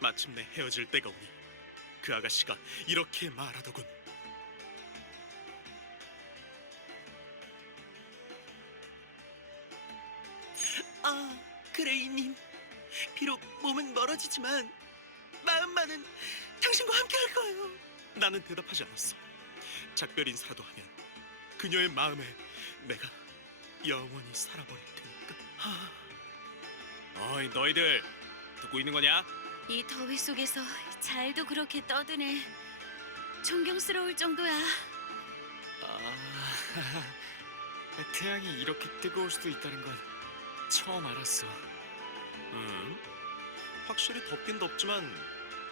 마침내 헤어질 때가 오니 그 아가씨가 이렇게 말하더군. 아, 그레이님. 비록 몸은 멀어지지만 마음만은 당신과 함께할 거예요. 나는 대답하지 않았어. 작별 인사라도 하면 그녀의 마음에 내가 영원히 살아버릴 테니까. 어이, 너희들 듣고 있는 거냐? 이 더위 속에서 잘도 그렇게 떠드네. 존경스러울 정도야. 태양이 이렇게 뜨거울 수도 있다는 건 처음 알았어. 확실히 덥긴 덥지만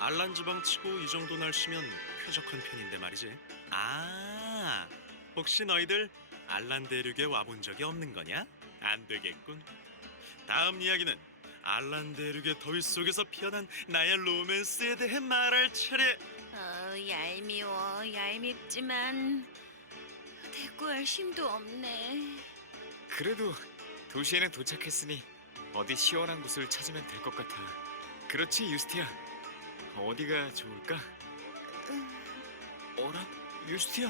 알란 지방 치고 이 정도 날씨면 쾌적한 편인데 말이지. 아, 혹시 너희들 알란 대륙에 와본 적이 없는 거냐? 안 되겠군. 다음 이야기는 알란 대륙의 더위 속에서 피어난 나의 로맨스에 대해 말할 차례. 얄미워. 얄밉지만 대꾸할 힘도 없네. 그래도 도시에는 도착했으니 어디 시원한 곳을 찾으면 될 것 같아. 그렇지, 유스티아? 어디가 좋을까? 어라? 유스티아?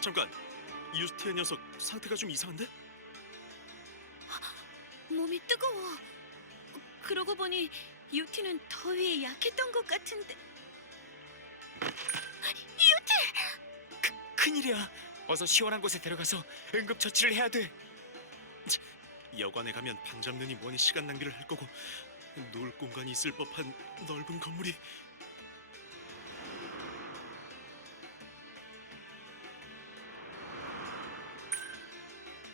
잠깐, 유스티아 녀석 상태가 좀 이상한데? 몸이 뜨거워. 그러고 보니 유티는 더위에 약했던 것 같은데. 큰일이야. 어서 시원한 곳에 데려가서 응급처치를 해야 돼. 여관에 가면 방 잡느니 뭐니 시간 낭비를 할 거고 놀 공간이 있을 법한 넓은 건물이.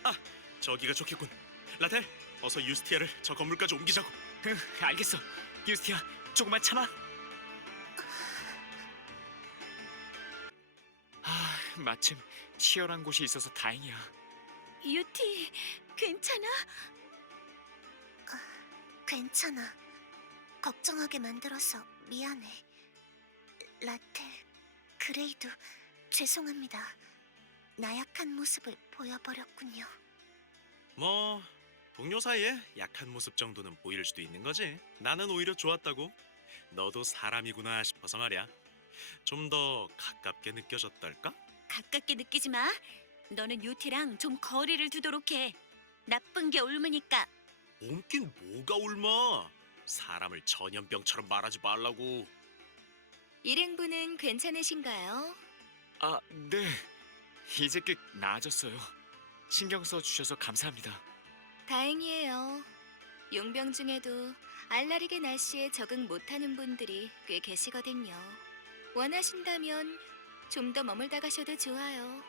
아, 저기가 좋겠군. 라텔, 어서 유스티아를 저 건물까지 옮기자고. 응, 알겠어. 유스티아, 조금만 참아. 마침 시원한 곳이 있어서 다행이야. 유티, 괜찮아? 괜찮아. 걱정하게 만들어서 미안해. 라텔, 그레이도 죄송합니다. 나약한 모습을 보여버렸군요. 뭐 동료 사이에 약한 모습 정도는 보일 수도 있는 거지. 나는 오히려 좋았다고. 너도 사람이구나 싶어서 말이야. 좀 더 가깝게 느껴졌달까? 가깝게 느끼지 마. 너는 유티랑 좀 거리를 두도록 해. 나쁜 게 옮으니까. 옮긴 뭐가 옮아? 사람을 전염병처럼 말하지 말라고. 일행분은 괜찮으신가요? 아, 네. 이제 꽤 나아졌어요. 신경 써 주셔서 감사합니다. 다행이에요. 용병 중에도 알라릭의 날씨에 적응 못하는 분들이 꽤 계시거든요. 원하신다면 좀 더 머물다 가셔도 좋아요.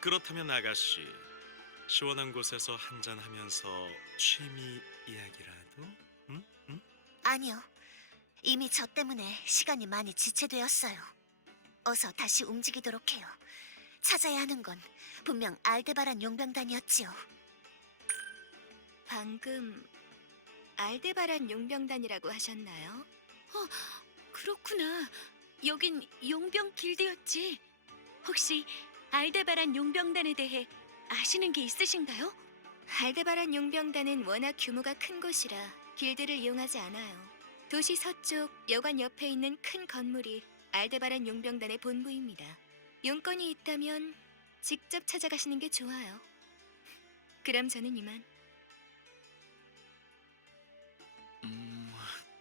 그렇다면 아가씨, 시원한 곳에서 한잔하면서 취미 이야기라도? 응? 응? 아니요. 이미 저 때문에 시간이 많이 지체되었어요. 어서 다시 움직이도록 해요. 찾아야 하는 건 분명 알데바란 용병단이었지요. 방금 알데바란 용병단이라고 하셨나요? 그렇구나. 여긴 용병 길드였지. 혹시 알데바란 용병단에 대해 아시는 게 있으신가요? 알데바란 용병단은 워낙 규모가 큰 곳이라 길드를 이용하지 않아요. 도시 서쪽 여관 옆에 있는 큰 건물이 알데바란 용병단의 본부입니다. 용건이 있다면 직접 찾아가시는 게 좋아요. 그럼 저는 이만.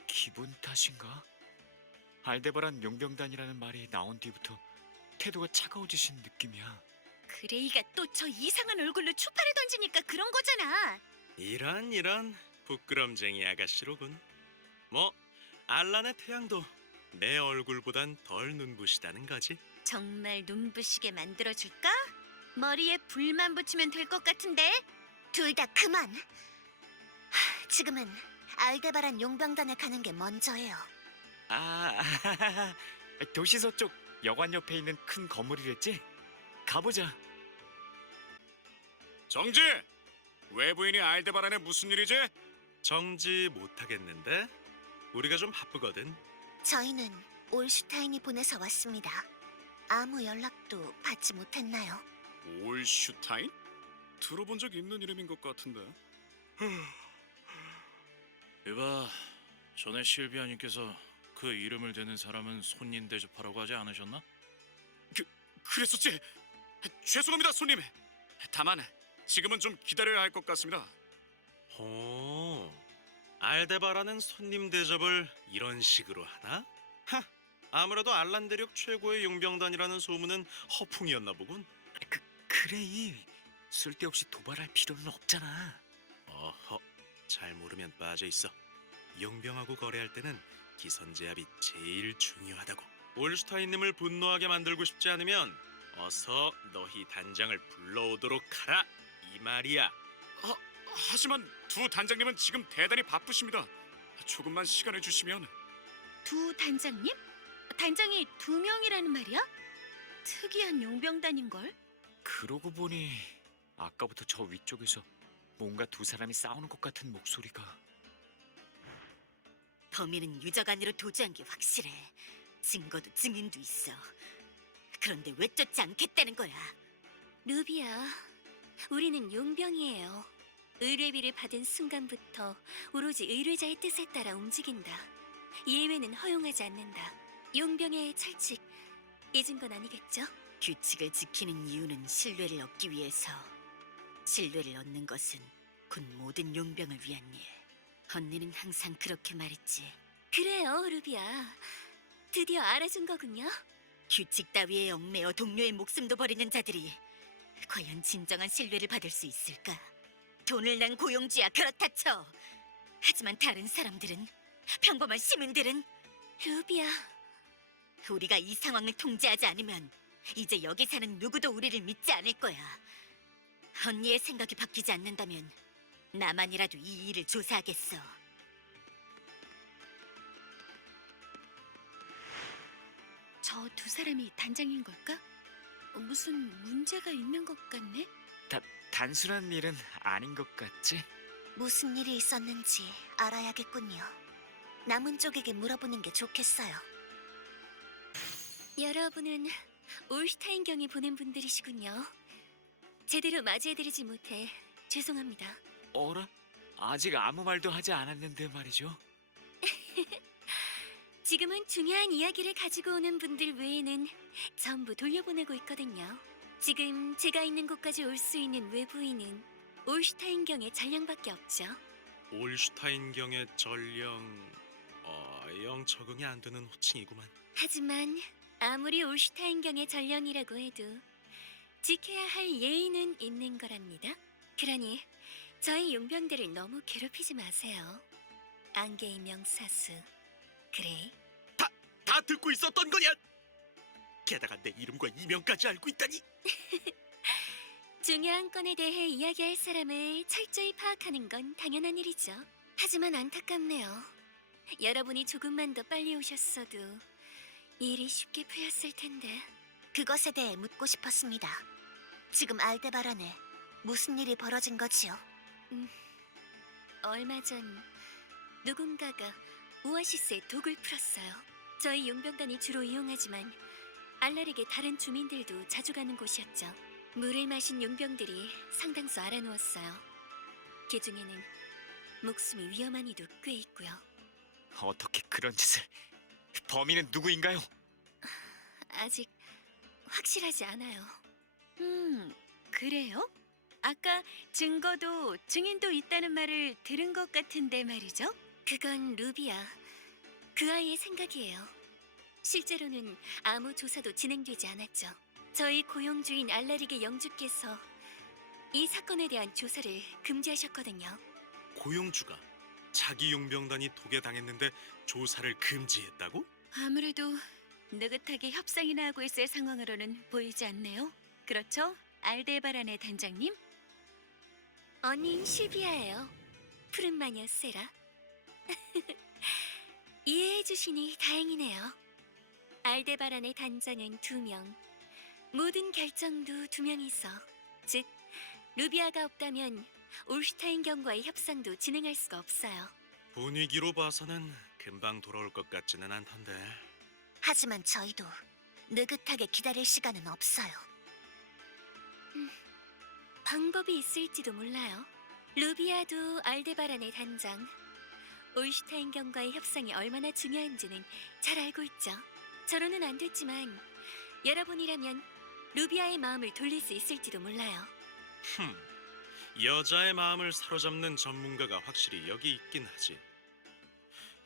기분 탓인가? 알데바란 용병단이라는 말이 나온 뒤부터 태도가 차가워지신 느낌이야. 그레이가 또 저 이상한 얼굴로 추파를 던지니까 그런 거잖아. 이런 부끄럼쟁이 아가씨로군. 뭐 알란의 태양도 내 얼굴보단 덜 눈부시다는 거지. 정말 눈부시게 만들어줄까? 머리에 불만 붙이면 될 것 같은데? 둘 다 그만! 지금은 알데바란 용병단에 가는 게 먼저예요. 도시 서쪽 여관 옆에 있는 큰 건물이랬지? 가보자. 정지! 외부인이 알데바란에 무슨 일이지? 정지 못하겠는데? 우리가 좀 바쁘거든. 저희는 올슈타인이 보내서 왔습니다. 아무 연락도 받지 못했나요? 올슈타인? 들어본 적 있는 이름인 것 같은데. 이봐, 전에 실비아님께서 그 이름을 대는 사람은 손님 대접하라고 하지 않으셨나? 그랬었지. 죄송합니다, 손님. 다만 지금은 좀 기다려야 할 것 같습니다. 오, 알데바라는 손님 대접을 이런 식으로 하나? 하, 아무래도 알란 대륙 최고의 용병단이라는 소문은 허풍이었나 보군. 그레이, 쓸데없이 도발할 필요는 없잖아. 어허, 잘 모르면 빠져 있어. 용병하고 거래할 때는 기선제압이 제일 중요하다고. 올슈타인님을 분노하게 만들고 싶지 않으면 어서 너희 단장을 불러오도록 하라 이 말이야. 하지만 두 단장님은 지금 대단히 바쁘십니다. 조금만 시간을 주시면. 두 단장님? 단장이 두 명이라는 말이야? 특이한 용병단인걸? 그러고 보니 아까부터 저 위쪽에서 뭔가 두 사람이 싸우는 것 같은 목소리가. 범인은 유적 안으로 도주한 게 확실해. 증거도 증인도 있어. 그런데 왜 쫓지 않겠다는 거야? 루비야, 우리는 용병이에요. 의뢰비를 받은 순간부터 오로지 의뢰자의 뜻에 따라 움직인다. 예외는 허용하지 않는다. 용병의 철칙, 잊은 건 아니겠죠? 규칙을 지키는 이유는 신뢰를 얻기 위해서. 신뢰를 얻는 것은 곧 모든 용병을 위한 일. 언니는 항상 그렇게 말했지. 그래요, 루비야. 드디어 알아준 거군요. 규칙 따위에 얽매여 동료의 목숨도 버리는 자들이 과연 진정한 신뢰를 받을 수 있을까? 돈을 낸 고용주야, 그렇다 쳐. 하지만 다른 사람들은, 평범한 시민들은, 루비야, 우리가 이 상황을 통제하지 않으면 이제 여기 사는 누구도 우리를 믿지 않을 거야. 언니의 생각이 바뀌지 않는다면 나만이라도 이 일을 조사하겠어. 저 두 사람이 단장인 걸까? 무슨 문제가 있는 것 같네? 단순한 일은 아닌 것 같지? 무슨 일이 있었는지 알아야겠군요. 남은 쪽에게 물어보는 게 좋겠어요. 여러분은 올슈타인경에 보낸 분들이시군요. 제대로 맞이해드리지 못해 죄송합니다. 어라? 아직 아무 말도 하지 않았는데 말이죠. 지금은 중요한 이야기를 가지고 오는 분들 외에는 전부 돌려보내고 있거든요. 지금 제가 있는 곳까지 올 수 있는 외부인은 올슈타인경의 전령밖에 없죠. 올슈타인경의 전령... 영 적응이 안 되는 호칭이구만. 하지만 아무리 올슈타인경의 전령이라고 해도 지켜야 할 예의는 있는 거랍니다. 그러니 저희 용병들을 너무 괴롭히지 마세요. 안개의 명사수 그레이. 다 듣고 있었던 거냐? 게다가 내 이름과 이명까지 알고 있다니. 중요한 건에 대해 이야기할 사람을 철저히 파악하는 건 당연한 일이죠. 하지만 안타깝네요. 여러분이 조금만 더 빨리 오셨어도 일이 쉽게 풀렸을 텐데. 그것에 대해 묻고 싶었습니다. 지금 알데바란에 무슨 일이 벌어진 거지요? 얼마 전 누군가가 오아시스에 독을 풀었어요. 저희 용병단이 주로 이용하지만 알라릭의 다른 주민들도 자주 가는 곳이었죠. 물을 마신 용병들이 상당수 알아누웠어요. 그 중에는 목숨이 위험한 이도 꽤 있고요. 어떻게 그런 짓을... 범인은 누구인가요? 아직 확실하지 않아요. 그래요? 아까 증거도 증인도 있다는 말을 들은 것 같은데 말이죠? 그건 루비야. 그 아이의 생각이에요. 실제로는 아무 조사도 진행되지 않았죠. 저희 고용주인 알라릭의 영주께서 이 사건에 대한 조사를 금지하셨거든요. 고용주가 자기 용병단이 독에 당했는데 조사를 금지했다고? 아무래도 느긋하게 협상이나 하고 있을 상황으로는 보이지 않네요. 그렇죠? 알데바란의 단장님? 언니인 실비아예요. 푸른 마녀 세라. 이해해 주시니 다행이네요. 알데바란의 단장은 2명. 모든 결정도 2명이서, 즉 루비아가 없다면 올슈타인경과의 협상도 진행할 수가 없어요. 분위기로 봐서는 금방 돌아올 것 같지는 않던데. 하지만 저희도 느긋하게 기다릴 시간은 없어요. 방법이 있을지도 몰라요. 루비아도 알데바란의 단장, 올슈타인경과의 협상이 얼마나 중요한지는 잘 알고 있죠. 저로는 안 됐지만 여러분이라면 루비아의 마음을 돌릴 수 있을지도 몰라요. 여자의 마음을 사로잡는 전문가가 확실히 여기 있긴 하지.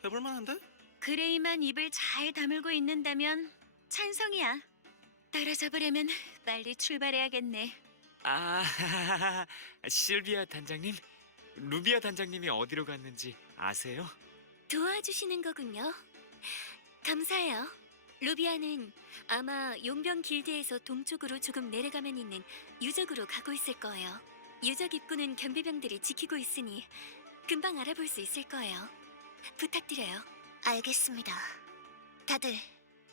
해볼만한데? 그레이만 입을 잘 다물고 있는다면 찬성이야. 따라잡으려면 빨리 출발해야겠네. 아, 실비아 단장님, 루비아 단장님이 어디로 갔는지 아세요? 도와주시는 거군요. 감사해요. 루비아는 아마 용병 길드에서 동쪽으로 조금 내려가면 있는 유적으로 가고 있을 거예요. 유적 입구는 경비병들이 지키고 있으니 금방 알아볼 수 있을 거예요. 부탁드려요. 알겠습니다. 다들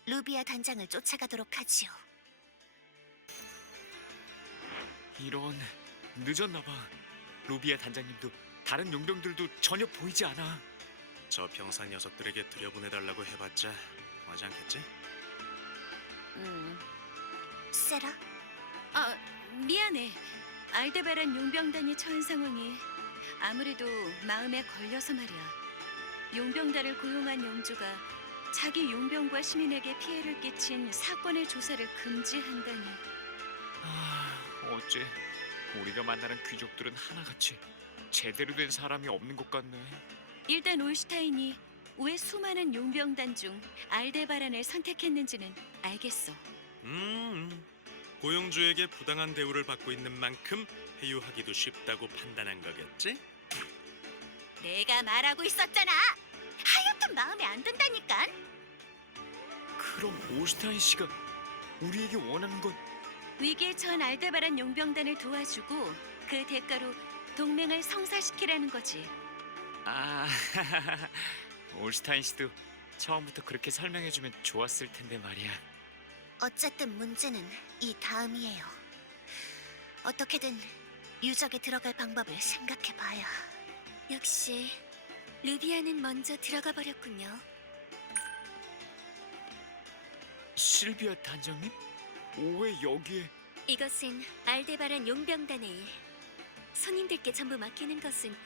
루비아 단장을 쫓아가도록 하지요. 이런, 늦었나 봐. 루비아 단장님도 다른 용병들도 전혀 보이지 않아. 저 병사 녀석들에게 들여보내달라고 해봤자 하지 않겠지? 세라? 아, 미안해. 알데바란 용병단이 처한 상황이 아무래도 마음에 걸려서 말이야. 용병단을 고용한 영주가 자기 용병과 시민에게 피해를 끼친 사건의 조사를 금지한다니. 어째 우리가 만나는 귀족들은 하나같이 제대로 된 사람이 없는 것 같네. 일단 올슈타인이 왜 수많은 용병단 중 알데바란을 선택했는지는 알겠어. 고용주에게 부당한 대우를 받고 있는 만큼 회유하기도 쉽다고 판단한 거겠지? 내가 말하고 있었잖아. 하여튼 마음에 안 든다니까. 그럼 올슈타인 씨가 우리에게 원하는 건 위기에 처한 알데바란 용병단을 도와주고 그 대가로 동맹을 성사시키라는 거지. 아, 올슈타인 씨도 처음부터 그렇게 설명해주면 좋았을 텐데 말이야. 어쨌든 문제는 이 다음이에요. 어떻게든 유적에 들어갈 방법을 생각해봐야. 역시 루비아는 먼저 들어가 버렸군요. 실비아 단장님? 왜 여기에? 이것은 알데바란 용병단의 일. 손님들께 전부 맡기는 것은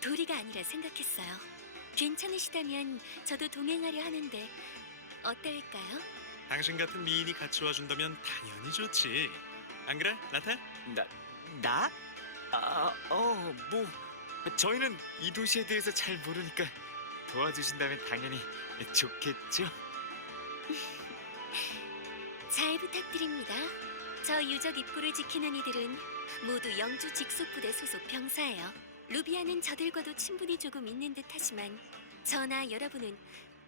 도리가 아니라 생각했어요. 괜찮으시다면 저도 동행하려 하는데 어떨까요? 당신 같은 미인이 같이 와준다면 당연히 좋지. 안 그래, 나탈? 나? 뭐 저희는 이 도시에 대해서 잘 모르니까 도와주신다면 당연히 좋겠죠? 잘 부탁드립니다. 저 유적 입구를 지키는 이들은 모두 영주 직속부대 소속 병사예요. 루비아는 저들과도 친분이 조금 있는 듯하지만 저나 여러분은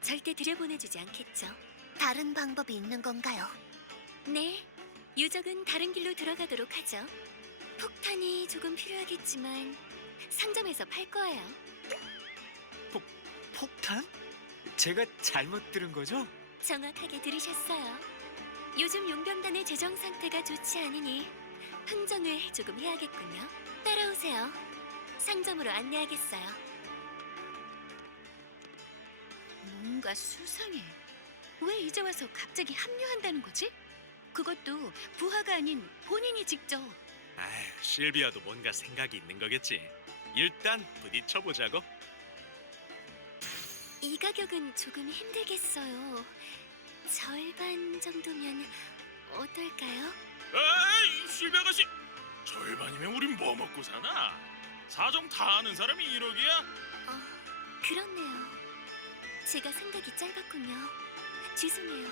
절대 들여보내주지 않겠죠. 다른 방법이 있는 건가요? 네, 유적은 다른 길로 들어가도록 하죠. 폭탄이 조금 필요하겠지만 상점에서 팔 거예요. 폭탄? 제가 잘못 들은 거죠? 정확하게 들으셨어요. 요즘 용병단의 재정 상태가 좋지 않으니 흥정을 조금 해야겠군요. 따라오세요. 상점으로 안내하겠어요. 뭔가 수상해. 왜 이제 와서 갑자기 합류한다는 거지? 그것도 부하가 아닌 본인이 직접. 아휴, 실비아도 뭔가 생각이 있는 거겠지. 일단 부딪혀보자고. 이 가격은 조금 힘들겠어요. 절반 정도면 어떨까요? 에이, 실비 아가씨! 절반이면 우린 뭐 먹고 사나? 사정 다 아는 사람이 1억이야? 그렇네요. 제가 생각이 짧았군요. 죄송해요.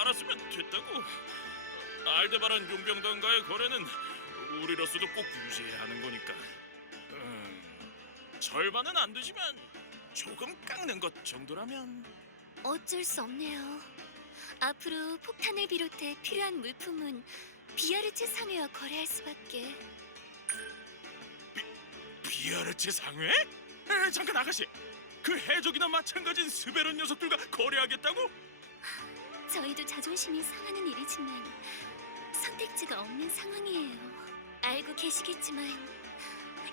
알았으면 됐다고. 알데바란 용병단과의 거래는 우리로서도 꼭 유지해야 하는 거니까. 절반은 안 되지만 조금 깎는 것 정도라면. 어쩔 수 없네요. 앞으로 폭탄을 비롯해 필요한 물품은 비아르체 상회와 거래할 수밖에. 비아르체 상회? 잠깐 아가씨, 그 해적이나 마찬가지인 스베론 녀석들과 거래하겠다고? 저희도 자존심이 상하는 일이지만 선택지가 없는 상황이에요. 알고 계시겠지만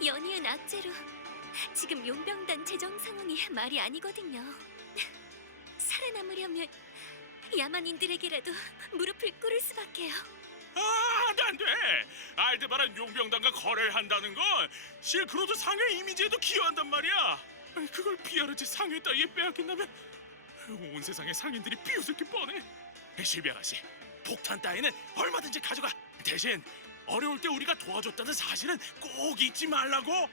연이은 악재로 지금 용병단 재정 상황이 말이 아니거든요. 살아남으려면 야만인들에게라도 무릎을 꿇을 수밖에요. 안 돼! 알데바란 용병단과 거래를 한다는 건 실크로드 상회 이미지에도 기여한단 말이야. 아니, 그걸 비아르지 상회 따위에 빼앗긴다면 온 세상의 상인들이 비웃을 게 뻔해. 실비 아가씨, 폭탄 따위는 얼마든지 가져가. 대신 어려울 때 우리가 도와줬다는 사실은 꼭 잊지 말라고.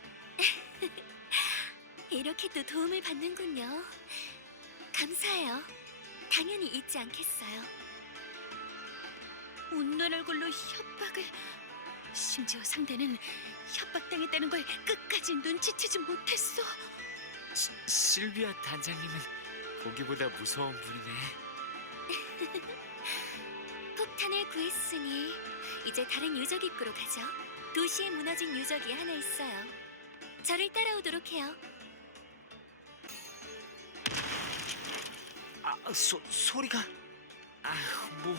이렇게 또 도움을 받는군요. 감사해요. 당연히 잊지 않겠어요. 웃는 얼굴로 협박을... 심지어 상대는 협박당했다는 걸 끝까지 눈치채지 못했어. 실비아 단장님은 보기보다 무서운 분이네. 폭탄을 구했으니 이제 다른 유적 입구로 가죠. 도시에 무너진 유적이 하나 있어요. 저를 따라오도록 해요. 소리가... 뭐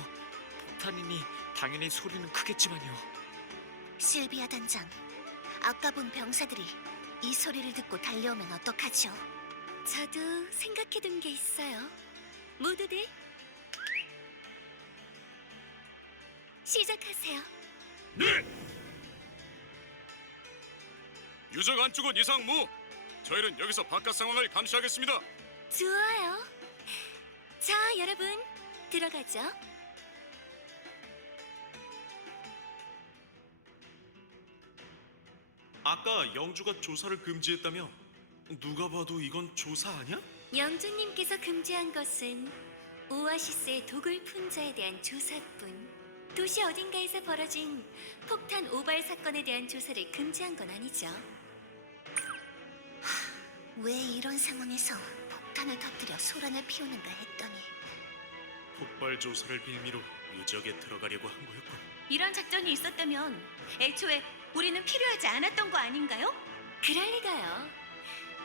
폭탄이니 당연히 소리는 크겠지만요. 실비아 단장, 아까 본 병사들이 이 소리를 듣고 달려오면 어떡하죠? 저도 생각해둔 게 있어요. 모두들 시작하세요. 네. 유적 안쪽은 이상 무. 저희는 여기서 바깥 상황을 감시하겠습니다. 좋아요. 자, 여러분 들어가죠. 아까 영주가 조사를 금지했다며? 누가 봐도 이건 조사 아니야? 영주님께서 금지한 것은 오아시스의 도굴 풍자에 대한 조사뿐, 도시 어딘가에서 벌어진 폭탄 오발 사건에 대한 조사를 금지한 건 아니죠. 왜 이런 상황에서 폭탄을 터뜨려 소란을 피우는가 했더니 폭발 조사를 빌미로 유적에 들어가려고 한 거였군. 이런 작전이 있었다면 애초에 우리는 필요하지 않았던 거 아닌가요? 그럴 리가요.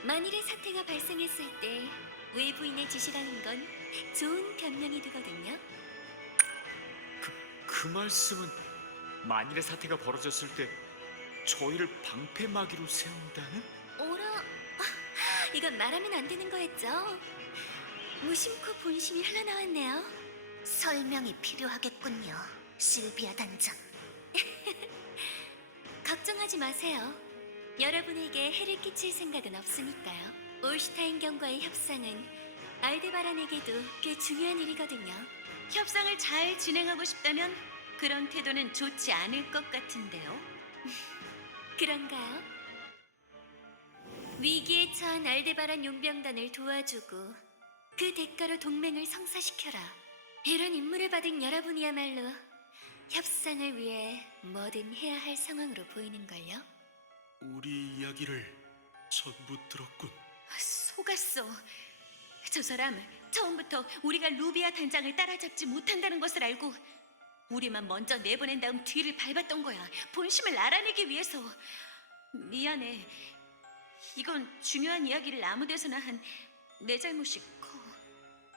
만일의 사태가 발생했을 때 외부인의 지시라는 건 좋은 변명이 되거든요. 그 말씀은 만일의 사태가 벌어졌을 때 저희를 방패막이로 세운다는? 오라, 이건 말하면 안 되는 거였죠. 무심코 본심이 흘러나왔네요. 설명이 필요하겠군요, 실비아 단장. 걱정하지 마세요. 여러분에게 해를 끼칠 생각은 없으니까요. 올슈타인경과의 협상은 알데바란에게도 꽤 중요한 일이거든요. 협상을 잘 진행하고 싶다면 그런 태도는 좋지 않을 것 같은데요. 그런가요? 위기에 처한 알데바란 용병단을 도와주고 그 대가로 동맹을 성사시켜라. 이런 임무를 받은 여러분이야말로 협상을 위해 뭐든 해야 할 상황으로 보이는걸요? 우리 이야기를 전부 들었군. 속았어. 저 사람 처음부터 우리가 루비아 단장을 따라잡지 못한다는 것을 알고 우리만 먼저 내보낸 다음 뒤를 밟았던 거야. 본심을 알아내기 위해서. 미안해. 이건 중요한 이야기를 아무 데서나 한 내 잘못이 커.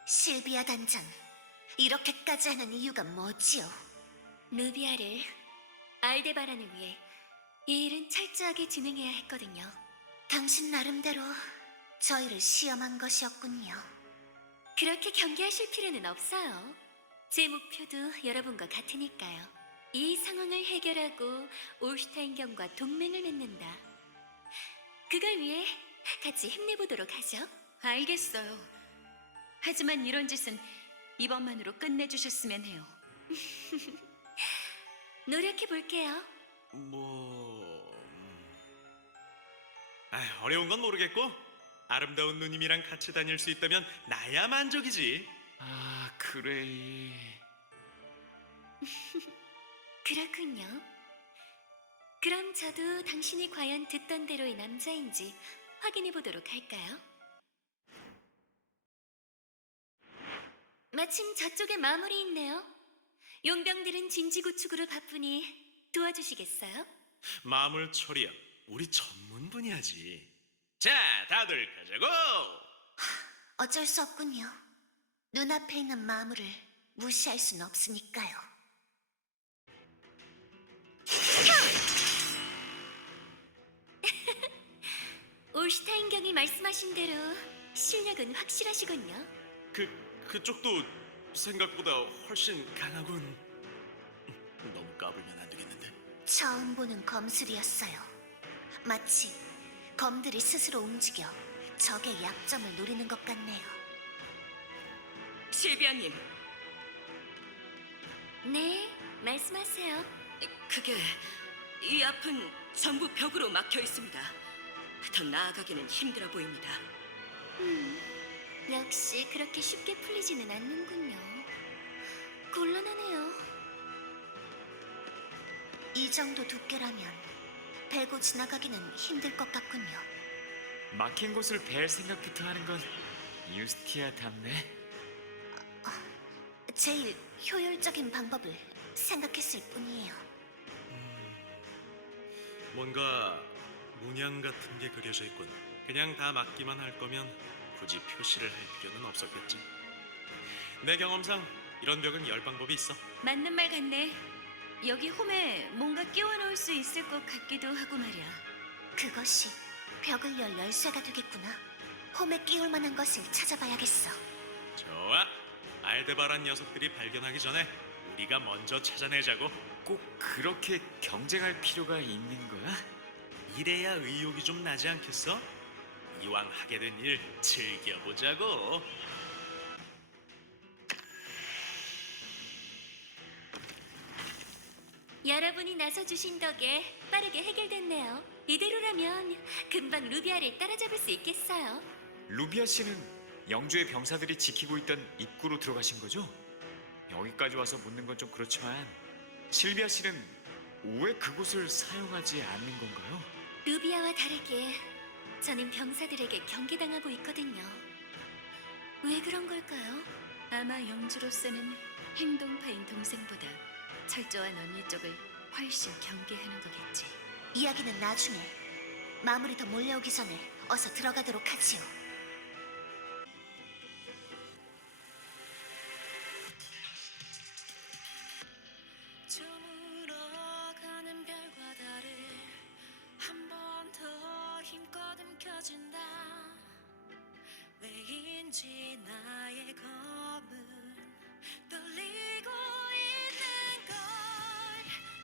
실비아 단장, 이렇게까지 하는 이유가 뭐지요? 루비아를 알데바란을 위해 이 일은 철저하게 진행해야 했거든요. 당신 나름대로 저희를 시험한 것이었군요. 그렇게 경계하실 필요는 없어요. 제 목표도 여러분과 같으니까요. 이 상황을 해결하고 올슈타인경과 동맹을 맺는다. 그걸 위해 같이 힘내보도록 하죠. 알겠어요. 하지만 이런 짓은 이번만으로 끝내주셨으면 해요. 노력해볼게요. 어려운 건 모르겠고 아름다운 누님이랑 같이 다닐 수 있다면 나야 만족이지. 그레이... 그렇군요. 그럼 저도 당신이 과연 듣던 대로의 남자인지 확인해보도록 할까요? 마침 저쪽에 마무리 있네요. 용병들은 진지구축으로 바쁘니 도와주시겠어요? 마물 처리야 우리 전문 분야지. 자, 다들 가자고. 어쩔 수 없군요. 눈앞에 있는 마물을 무시할 순 없으니까요. 올슈타인경이 말씀하신 대로 실력은 확실하시군요. 그쪽도 생각보다 훨씬 강하군. 너무 까불면 안 되겠는데. 처음 보는 검술이었어요. 마치 검들이 스스로 움직여 적의 약점을 노리는 것 같네요. 실비아님, 네, 말씀하세요. 그게 이 앞은 전부 벽으로 막혀 있습니다. 더 나아가기는 힘들어 보입니다. 역시 그렇게 쉽게 풀리지는 않는군요. 곤란하네요. 이 정도 두께라면 베고 지나가기는 힘들 것 같군요. 막힌 곳을 베일 생각부터 하는 건 유스티아답네. 제일 효율적인 방법을 생각했을 뿐이에요. 뭔가 문양 같은 게 그려져 있군. 그냥 다 막기만 할 거면 굳이 표시를 할 필요는 없었겠지. 내 경험상 이런 벽은 열 방법이 있어. 맞는 말 같네. 여기 홈에 뭔가 끼워 넣을 수 있을 것 같기도 하고 말이야. 그것이 벽을 열 열쇠가 되겠구나. 홈에 끼울 만한 것을 찾아봐야겠어. 좋아. 알데바란 녀석들이 발견하기 전에 우리가 먼저 찾아내자고. 꼭 그렇게 경쟁할 필요가 있는 거야? 이래야 의욕이 좀 나지 않겠어? 이왕 하게 된 일 즐겨보자고. 여러분이 나서주신 덕에 빠르게 해결됐네요. 이대로라면 금방 루비아를 따라잡을 수 있겠어요. 루비아 씨는 영주의 병사들이 지키고 있던 입구로 들어가신 거죠? 여기까지 와서 묻는 건 좀 그렇지만 실비아 씨는 왜 그곳을 사용하지 않는 건가요? 루비아와 다르게 저는 병사들에게 경계당하고 있거든요. 왜 그런 걸까요? 아마 영주로서는 행동파인 동생보다 철저한 언니 쪽을 훨씬 경계하는 거겠지. 이야기는 나중에 마무리 더 몰려오기 전에 어서 들어가도록 하지요. 저물어가는 별과 달을 한 번 더 힘껏 움켜쥔다. 왜인지 나